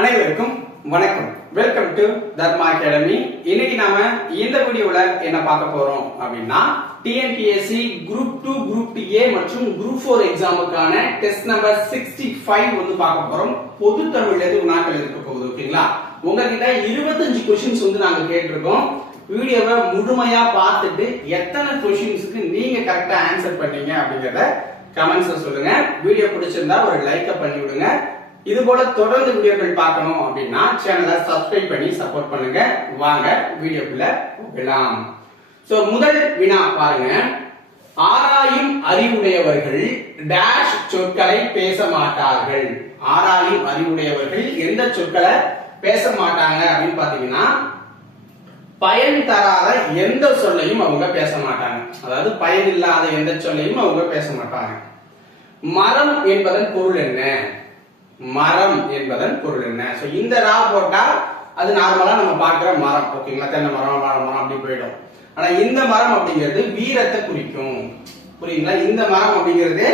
அனைவருக்கும் வணக்கம். Welcome to Dharma academy இன்னைக்கு நாம இந்த வீடியோல என்ன பார்க்க போறோம் அப்படின்னா TNPSC group two group A மற்றும் குரூப் ஃபோர் எக்ஸாமுக்கான டெஸ்ட் நம்பர் சிக்ஸ்டி ஃபைவ் வந்து பார்க்க போறோம். பொது தமிழ்ல இருந்து வினாக்கள் இருக்க போகுது ஓகேங்களா உங்ககிட்ட இருபத்தஞ்சு கொஸ்டின்ஸ் வந்து நாங்க கேட்டிருக்கோம். வீடியோவை முழுமையா பார்த்துட்டு எத்தனை கொஸ்டின்ஸுக்கு நீங்க கரெக்டா ஆன்சர் பண்ணீங்க அப்படிங்கறத கமெண்ட்ஸ்ல சொல்லுங்க. வீடியோ பிடிச்சிருந்தா ஒரு லைக்கை பண்ணி விடுங்க இது போல தொடர்ந்து வீடியோக்கள் பார்க்கணும் அப்படின்னா சேனலை சப்ஸ்கிரைப் பண்ணி சப்போர்ட் பண்ணுங்க. வாங்க வீடியோக்குள்ள போகலாம். சோ முதல் வினா பாருங்க. ஆராயும் அறிவுடையவர்கள் டேஷ் சொற்களை பேச மாட்டார்கள். ஆராயும் அறிவுடையவர்கள் எந்த சொற்களை பேச மாட்டாங்க அப்படின்னு பாத்தீங்கன்னா பயன் தராத எந்த சொல்லையும் அவங்க பேச மாட்டாங்க. அதாவது பயன் இல்லாத எந்த சொல்லையும் அவங்க பேச மாட்டாங்க. மரம் என்பதன் பொருள் என்ன? மரம் என்பதன் பொருள் என்ன? சோ இந்த ரா போட்டா அது நார்மலா நம்ம பார்க்கிற மரம். ஓகேங்களா தென்னை மரம் வாழை மரம் அப்படி போயிடும். ஆனா இந்த மரம் அப்படிங்கிறது வீரத்தை குறிக்கும். புரியுங்களா இந்த மரம் அப்படிங்கிறது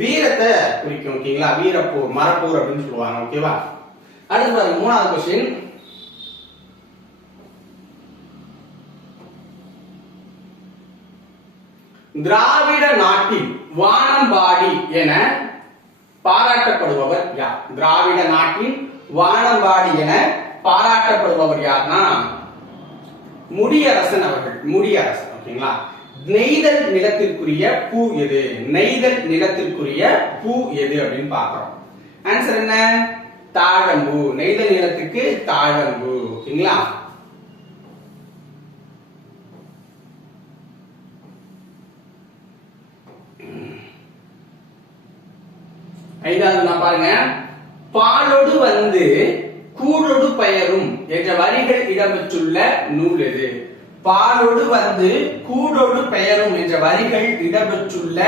வீரத்தை குறிக்கும். ஓகேங்களா வீரப்பூர் மரப்பூர் அப்படின்னு சொல்லுவாங்க. ஓகேவா அடுத்து பாருங்க மூணாவது கொஸ்டின் திராவிட நாட்டின் வானம்பாடி என பாராட்டப்படுபவர் யார்? திராவிட நாட்டின் வானம்பாடி என பாராட்டப்படுபவர் யார்னா முடியரசன் அவர்கள். முடியரசன் ஓகேங்களா? நெய்தல் நிலத்திற்குரிய பூ எது? நெய்தல் நிலத்திற்குரிய பூ எது அப்படின்னு பாக்குறோம் ஆன்சர் என்ன? தாழம்பூ. நெய்தல் நிலத்துக்கு தாழம்பூ ஓகேங்களா? ஐந்தாவது நான் பாருங்க. பாலோடு வந்து கூடோடு பெயரும். என்ற வரிகள் இடம்பெற்றுள்ள நூல் எது? பாலோடு வந்து கூடோடு பெயரும் என்ற வரிகள் இடம்பெற்றுள்ள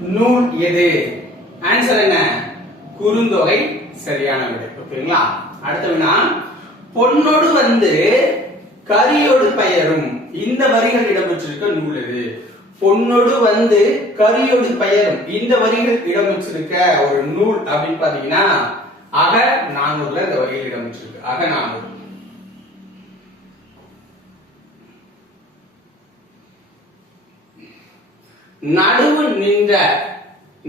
நூல் எது? ஆன்சர் என்ன? குறுந்தொகை சரியான விடை ஓகேங்களா அடுத்த வினா பொன்னோடு வந்து கரியோடு பெயரும். இந்த வரிகள் இடம்பெற்றிருக்க நூல் எது? பொன்னோடு வந்து கரியோடு பெயரும். இந்த வரிகள் இடம்பெற்றிருக்க ஒரு நூல் அப்படின்னு பாத்தீங்கன்னா அக நானூறுல இந்த வரிகள் இடம்பெற்றிருக்கு அக நானூறு. நடுவு நின்ற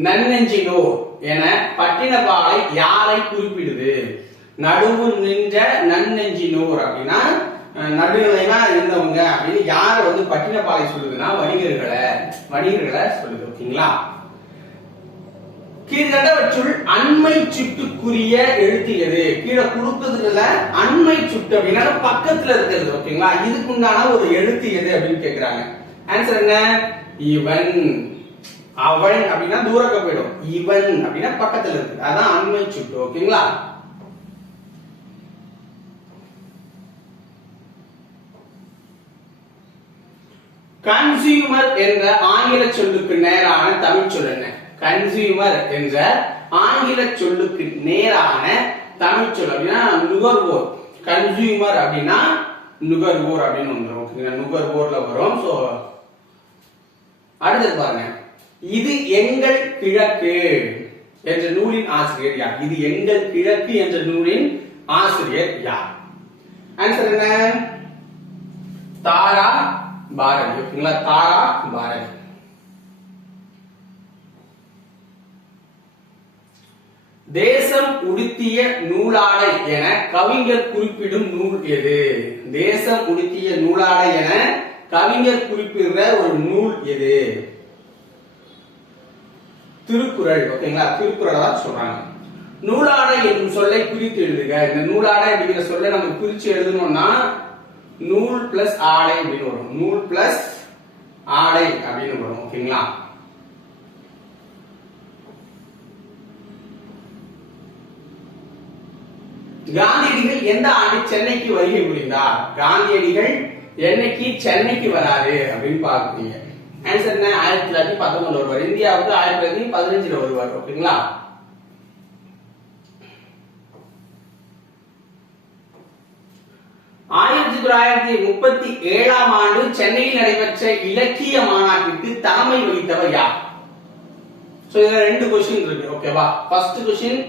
நன்னெஞ்சினோர் என பட்டினப்பாலை யாரை குறிப்பிடுது? நடுவு நின்ற நன்னெஞ்சினோர் அப்படின்னா நடுநிலைனா இருந்தவங்க அப்படின்னு யாரை வந்து பட்டினப்பாலை சொல்லுதுன்னா வணிகர்களை வணிகர்களை சொல்லுது ஓகேங்களா? கீழ்கண்டவற்றுள் அண்மை சுட்டுக்குரிய எழுத்து எது? கீழே கொடுத்ததுல அண்மை சுட்டு அப்படின்னா பக்கத்துல இருக்கிறது ஓகேங்களா? இதுக்குண்டான ஒரு எழுத்து எது அப்படின்னு கேக்குறாங்க. ஆன்சர் என்ன? இவன். அவன் அப்படின்னா தூரக்க போயிடும். இவன் அப்படின்னா பக்கத்துல இருக்கு அதான் அண்மை சுட்டு ஓகேங்களா? கன்சியூமர் என்ற ஆங்கில சொல்லுக்கு நேரான தமிழ் சொல் என்ன? கன்சியூமர் என்ற ஆங்கில சொல்லுக்கு நேரான தமிழ் சொல் அப்படின்னா நுகர்வோர். கன்சியூமர் அப்படின்னா நுகர்வோர் அப்படின்னு வந்துடும் ஓகேங்களா? நுகர்வோர்ல வரும். சோ அடுத்தது பாருங்க. இது எங்கள் கிழக்கு என்ற நூலின் ஆசிரியர் யார்? இது எங்கள் கிழக்கு என்ற நூலின் ஆசிரியர் யார்? ஆன்சர் என்ன? தாரா பாரதி ஓகேங்களா தாரா பாரதி தேசம் உடுத்திய நூலாடை என கவிஞர் குறிப்பிடும் நூல் எது? தேசம் உடுத்திய நூலாடை என கவிஞர் குறிப்பிடுற ஒரு நூல் எது? திருக்குறள் ஓகேங்களா? திருக்குறளை தான் சொல்றாங்க. நூலாடை என்னும் சொல்லை குறித்து எழுதுக. இந்த நூலாடை அப்படிங்கிற சொல்லை நம்ம குறிச்சு எழுதணும்னா நூல் பிளஸ் ஆடை அப்படின்னு வரும். நூல் பிளஸ் ஆடை அப்படின்னு வரும். ஓகேங்களா காந்தியடிகள் எந்த ஆண்டு சென்னைக்கு வருகை புரிந்தார்? காந்தியடிகள் என்னைக்கு சென்னைக்கு வராரு அப்படின்னு பாக்குறீங்க ஆன்சர் என்ன? ஆயிரத்தி தொள்ளாயிரத்தி பத்தொன்பதுல வருவார். இந்தியாவுக்கு ஆயிரத்தி தொள்ளாயிரத்தி பதினஞ்சுல வருவார். ஓகேங்களா ஆயிரத்தி தொள்ளாயிரத்தி முப்பத்தி ஏழாம் ஆண்டு சென்னையில் நடைபெற்ற இலக்கிய மாநாட்டிற்கு தலைமை வகித்தவர் யார்? சோ இதுல ரெண்டு கொஸ்டின் இருக்கு ஓகேவா ஃபர்ஸ்ட் கொஸ்டின்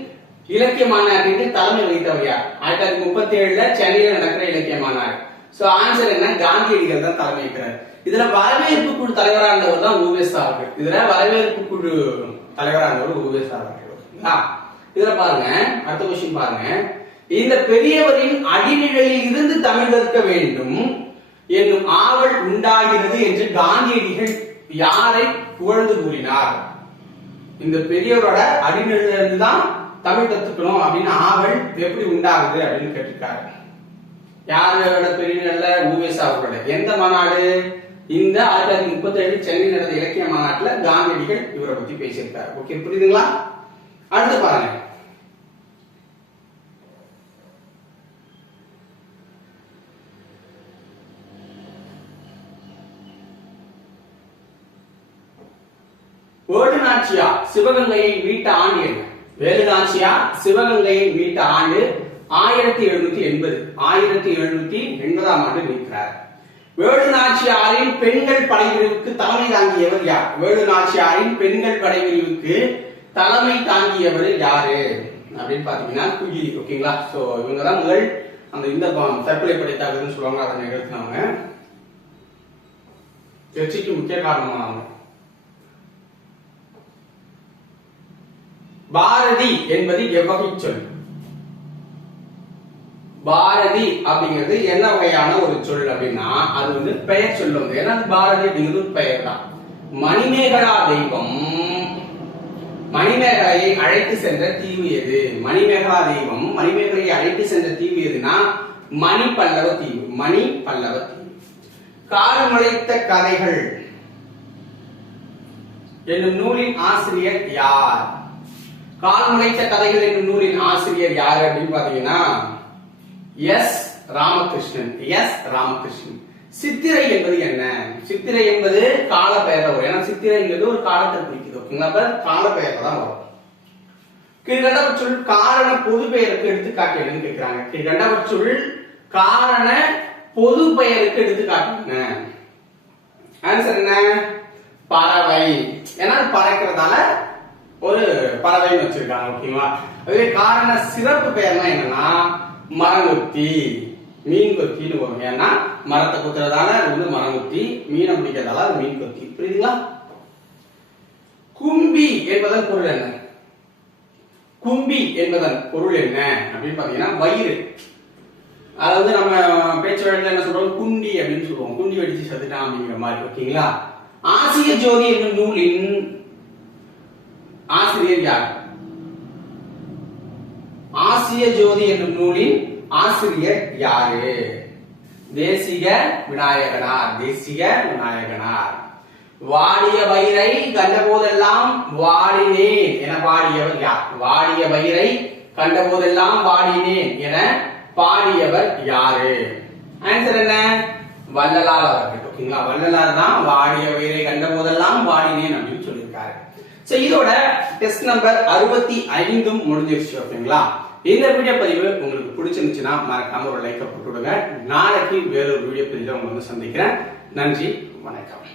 இலக்கிய மாநாட்டிற்கு தலைமை வகித்தவர் யார்? ஆயிரத்தி தொள்ளாயிரத்தி முப்பத்தி ஏழுல சென்னையில் நடக்கிற இலக்கிய மாநாடு. சோ ஆன்சர் என்ன? காந்தியடிகள் தான் தலைமை ஏற்கிறார் இதுல வரவேற்பு குழு தலைவரா இருந்தவர் தான் ஊவேசா அவர்கள். இதுல வரவேற்பு குழு தலைவரா இருந்தவர் ஊவேசா அவர்கள் இதுல பாருங்க அடுத்த கொஸ்டின் பாருங்க. இந்த பெரியவரின் அடிநிலையில் இருந்து தமிழ் வேண்டும் என்னும் ஆவல் உண்டாகிறது என்று காந்தியடிகள் யாரை புகழ்ந்து கூறினார்? இந்த பெரியவரோட அடிநிலையிலிருந்து தான் தமிழ் கத்துக்கணும் அப்படின்னு ஆவல் எப்படி உண்டாகுது அப்படின்னு கேட்டிருக்காரு. யாரோட பெரிய நல்ல ஊவேசா அவர்களோட எந்த மாநாடு? இந்த ஆயிரத்தி தொள்ளாயிரத்தி முப்பத்தி ஏழு சென்னை நடந்த இலக்கிய மாநாட்டில் காந்தியடிகள் இவரை பத்தி பேசியிருக்காரு. ஓகே புரியுதுங்களா? அடுத்து பாருங்க. வேலுநாச்சியா சிவகங்கையை மீட்ட ஆண்டு என்ன? வேலுநாச்சியா சிவகங்கையை மீட்ட ஆண்டு ஆயிரத்தி எழுநூத்தி எண்பது. ஆயிரத்தி எழுநூத்தி எண்பதாம் ஆண்டு மீட்கிறார். வேலுநாச்சியாரின் பெண்கள் படைப்பிரிவுக்கு தலைமை தாங்கியவர் யார்? வேலுநாச்சியாரின் பெண்கள் படைப்பிரிவுக்கு தலைமை தாங்கியவர் யாரு? அப்படின்னு பாத்தீங்கன்னா குயிலி ஓகேங்களா? சோ இவங்க தான் முதல் அந்த இந்த தற்கொலை படைத்தாக்குதுன்னு சொல்லுவாங்க அதை நிகழ்த்தினவங்க வெற்றிக்கு முக்கிய காரணமானவங்க பாரதி என்பது எவ்வகை சொல். பாரதி அப்படிங்கிறது என்ன வகையான ஒரு சொல் அப்படின்னா அது வந்து பெயர் சொல் வந்து ஏன்னா பாரதி அப்படிங்கிறது ஒரு பெயர் தான் மணிமேகலா தெய்வம். மணிமேகலையை அழைத்து சென்ற தீவு எது? மணிமேகலா தெய்வம். மணிமேகலையை அழைத்து சென்ற தீவு எதுனா மணி பல்லவ தீவு. மணி பல்லவ தீவு. கால் முளைத்த கதைகள். என்னும் நூலின் ஆசிரியர் யார்? கால் முளைத்த கதைகள் என்னும் நூலின் ஆசிரியர் யார் அப்படின்னு பாத்தீங்கன்னா எஸ் ராமகிருஷ்ணன். எஸ் ராமகிருஷ்ணன். சித்திரை என்பது என்ன? சித்திரை என்பது கால பெயர்ல வரும் ஏன்னா சித்திரைங்கிறது ஒரு காலத்தை குறிக்குது. ஓகேங்களா? அப்ப கால பெயர்ல தான் வரும். கீழ்கண்டவற்றுள் காரண பொது பெயருக்கு எடுத்துக்காட்டு என்னன்னு கேட்கிறாங்க கீழ்கண்டவற்றுள் காரண பொது பெயருக்கு எடுத்துக்காட்டு என்ன? ஆன்சர் என்ன? பறவை. ஏன்னா பறக்கிறதால ஒரு பறவைன்னு வச்சிருக்காங்க ஓகேவா அதுவே காரண சிறப்பு பெயர்னா என்னன்னா மரங்கொத்தி மீன் கொத்தின்னு வரும் ஏன்னா மரத்தை குத்துறதால அது வந்து மரங்கொத்தி மீனை பிடிக்கிறதால அது மீன் கொத்தி புரியுதுங்களா? கும்பி என்பதன் பொருள் என்ன? கும்பி என்பதன் பொருள் என்ன? அப்படின்னு பாத்தீங்கன்னா வயிறு. அதாவது நம்ம பேச்சு வழக்கில் என்ன சொல்றோம்? குண்டி அப்படின்னு சொல்லுவோம். குண்டி வெடிச்சு செத்துட்டான் அப்படிங்கிற மாதிரி ஓகேங்களா ஆசிய ஜோதி என்னும் நூலின் ஆசிரியர் யார்? ஆசிய ஜோதி என்னும் நூலின் ஆசிரியர் யாரு? தேசிக விநாயகனார் தேசிக விநாயகனார். வாடிய வயிறை கண்டபோதெல்லாம் வாடினேன் என பாடியவர் யார்? வாடிய வயிறை கண்டபோதெல்லாம் வாடினேன் என பாடியவர் யாரு? ஆன்சர் என்ன? வள்ளலார் அவர்கள் ஓகேங்களா? வள்ளலார் தான் வாடிய வயிறை கண்டபோதெல்லாம் வாடினேன் அப்படின்னு சொல்லியிருக்காரு. சோ இதோட டெஸ்ட் நம்பர் அறுபத்தி ஐந்தும் முடிஞ்சிருச்சு ஓகேங்களா? இந்த வீடியோ பதிவு உங்களுக்கு பிடிச்சிருந்துச்சுன்னா மறக்காம ஒரு லைக்கை போட்டு விடுங்க நாளைக்கு வேறொரு வீடியோ பதிவில் உங்களை வந்து சந்திக்கிறேன். நன்றி வணக்கம்.